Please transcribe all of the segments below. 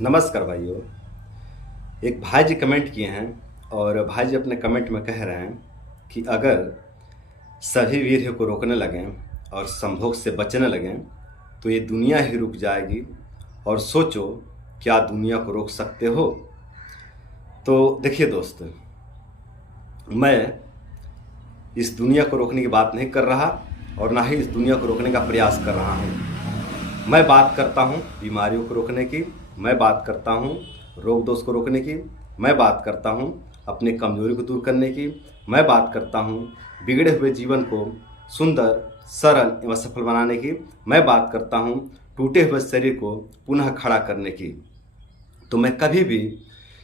नमस्कार भाइयों। एक भाई जी कमेंट किए हैं और भाई जी अपने कमेंट में कह रहे हैं कि अगर सभी वीर को रोकने लगें और संभोग से बचने लगें तो ये दुनिया ही रुक जाएगी और सोचो क्या दुनिया को रोक सकते हो। तो देखिए दोस्त, मैं इस दुनिया को रोकने की बात नहीं कर रहा और ना ही इस दुनिया को रोकने का प्रयास कर रहा हूँ। मैं बात करता हूँ बीमारियों को रोकने की, मैं बात करता हूँ रोग दोष को रोकने की, मैं बात करता हूँ अपनी कमजोरी को दूर करने की, मैं बात करता हूँ बिगड़े हुए जीवन को सुंदर, सरल एवं सफल बनाने की, मैं बात करता हूँ टूटे हुए शरीर को पुनः खड़ा करने की। तो मैं कभी भी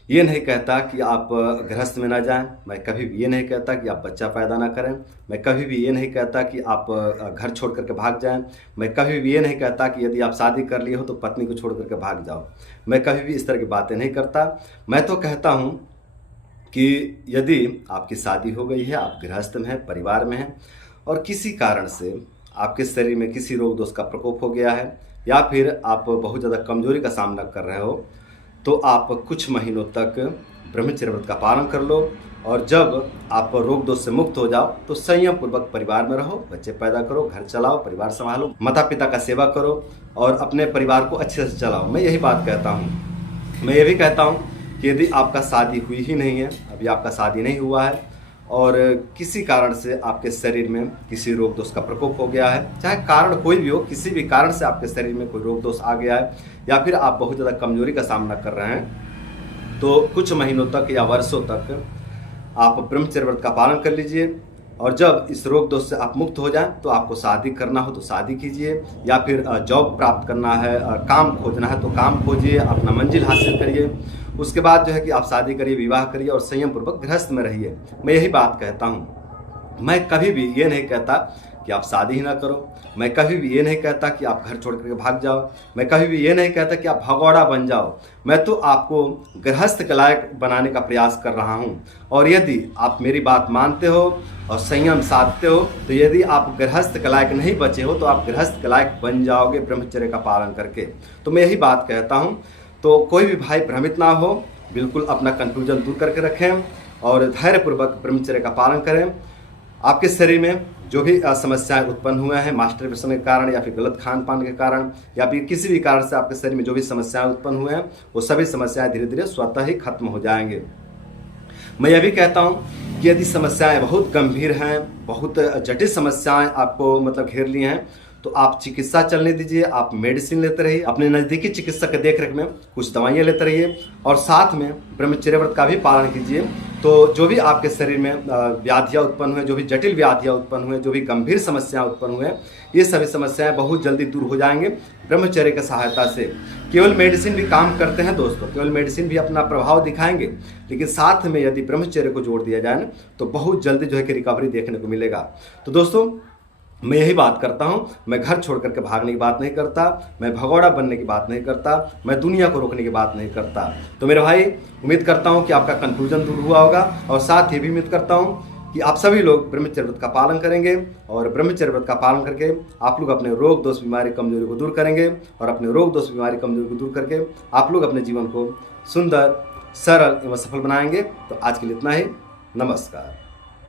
ये नहीं कहता कि आप गृहस्थ में ना जाएं, मैं कभी भी ये नहीं कहता कि आप बच्चा पैदा ना करें, मैं कभी भी ये नहीं कहता कि आप घर छोड़ करके भाग जाएं, मैं कभी भी ये नहीं कहता कि यदि आप शादी कर लिए हो तो पत्नी को छोड़ करके भाग जाओ। मैं कभी भी इस तरह की बातें नहीं करता। मैं तो कहता हूँ कि यदि आपकी शादी हो गई है, आप गृहस्थ में हैं, परिवार में हैं और किसी कारण से आपके शरीर में किसी रोग दोष का प्रकोप हो गया है या फिर आप बहुत ज़्यादा कमजोरी का सामना कर रहे हो, तो आप कुछ महीनों तक ब्रह्मचर्य व्रत का पालन कर लो और जब आप रोग दोष से मुक्त हो जाओ तो संयम पूर्वक परिवार में रहो, बच्चे पैदा करो, घर चलाओ, परिवार संभालो, माता पिता का सेवा करो और अपने परिवार को अच्छे से चलाओ। मैं यही बात कहता हूँ। मैं ये भी कहता हूँ कि यदि आपका शादी हुई ही नहीं है, अभी आपका शादी नहीं हुआ है और किसी कारण से आपके शरीर में किसी रोग दोष का प्रकोप हो गया है, चाहे कारण कोई भी हो, किसी भी कारण से आपके शरीर में कोई रोग दोष आ गया है या फिर आप बहुत ज़्यादा कमजोरी का सामना कर रहे हैं, तो कुछ महीनों तक या वर्षों तक आप ब्रह्मचर्य व्रत का पालन कर लीजिए और जब इस रोग दोष से आप मुक्त हो जाएं तो आपको शादी करना हो तो शादी कीजिए या फिर जॉब प्राप्त करना है, काम खोजना है तो काम खोजिए, अपना मंजिल हासिल करिए। उसके बाद जो है कि आप शादी करिए, विवाह करिए और संयम पूर्वक गृहस्थ में रहिए। मैं यही बात कहता हूँ। मैं कभी भी ये नहीं कहता कि आप शादी ही ना करो, मैं कभी भी ये नहीं कहता कि आप घर छोड़ करके भाग जाओ, मैं कभी भी ये नहीं कहता कि आप भगौड़ा बन जाओ। मैं तो आपको गृहस्थ के लायक बनाने का प्रयास कर रहा हूँ और यदि आप मेरी बात मानते हो और संयम साधते हो तो यदि आप गृहस्थ के लायक नहीं बचे हो तो आप गृहस्थ के लायक बन जाओगे ब्रह्मचर्य का पालन करके। तो मैं यही बात कहता हूँ। तो कोई भी भाई भ्रमित ना हो, बिल्कुल अपना कन्फ्यूजन दूर करके रखें और धैर्यपूर्वक ब्रह्मचर्य का पालन करें। आपके शरीर में जो भी समस्याएं उत्पन्न हुए हैं मास्टरबेशन के कारण या फिर गलत खान पान के कारण या फिर किसी भी कारण से आपके शरीर में जो भी समस्याएं उत्पन्न हुए हैं वो सभी समस्याएं धीरे धीरे स्वतः ही खत्म हो जाएंगे। मैं यह भी कहता हूं कि यदि समस्याएं बहुत गंभीर हैं, बहुत जटिल समस्याएं आपको घेर ली हैं तो आप चिकित्सा चलने दीजिए, आप मेडिसिन लेते रहिए, अपने नज़दीकी चिकित्सक के देखरेख में कुछ दवाइयाँ लेते रहिए और साथ में ब्रह्मचर्य व्रत का भी पालन कीजिए। तो जो भी आपके शरीर में व्याधियाँ उत्पन्न हुए, जो भी जटिल व्याधियाँ उत्पन्न हुए, जो भी गंभीर समस्याएं उत्पन्न हुए, ये सभी समस्याएं बहुत जल्दी दूर हो जाएंगे ब्रह्मचर्य की सहायता से। केवल मेडिसिन भी काम करते हैं दोस्तों, केवल मेडिसिन भी अपना प्रभाव दिखाएंगे, लेकिन साथ में यदि ब्रह्मचर्य को जोड़ दिया जाए ना तो बहुत जल्दी जो है कि रिकवरी देखने को मिलेगा। तो दोस्तों मैं यही बात करता हूँ। मैं घर छोड़ करके भागने की बात नहीं करता, मैं भगौड़ा बनने की बात नहीं करता, मैं दुनिया को रोकने की बात नहीं करता। तो मेरे भाई, उम्मीद करता हूँ कि आपका कंफ्यूजन दूर हुआ होगा और साथ ही भी उम्मीद करता हूँ कि आप सभी लोग ब्रह्मचर्य व्रत का पालन करेंगे और ब्रह्मचर्य व्रत का पालन करके आप लोग अपने रोग दोष बीमारी कमजोरी को दूर करेंगे और अपने रोग दोष बीमारी कमजोरी को दूर करके आप लोग अपने जीवन को सुंदर, सरल एवं सफल बनाएंगे। तो आज के लिए इतना ही। नमस्कार।